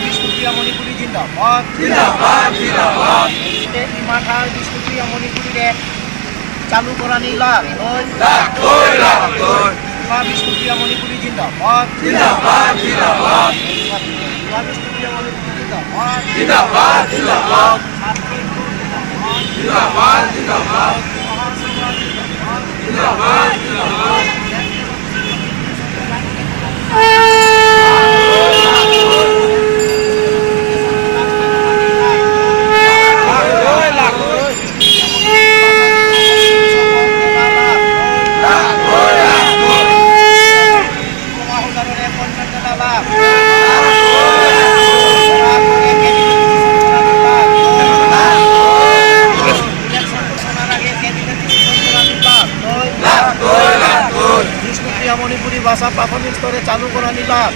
বিষ্ণুপ্রিয়া মণিপুরী জিন্দাবাদ ইমাথার বিষ্ণুপ্রিয়া মণিপুরীরে চালু করা নিলাম বিষ্ণুপ্রিয়া মণিপুরী জিন্দাবাদ বিষ্ণুপ্রিয়া মণিপুরী বিষ্ণুপ্রিয়া মণিপুরী ভাষা প্রাথমিক স্তরে চালু করা নিলাম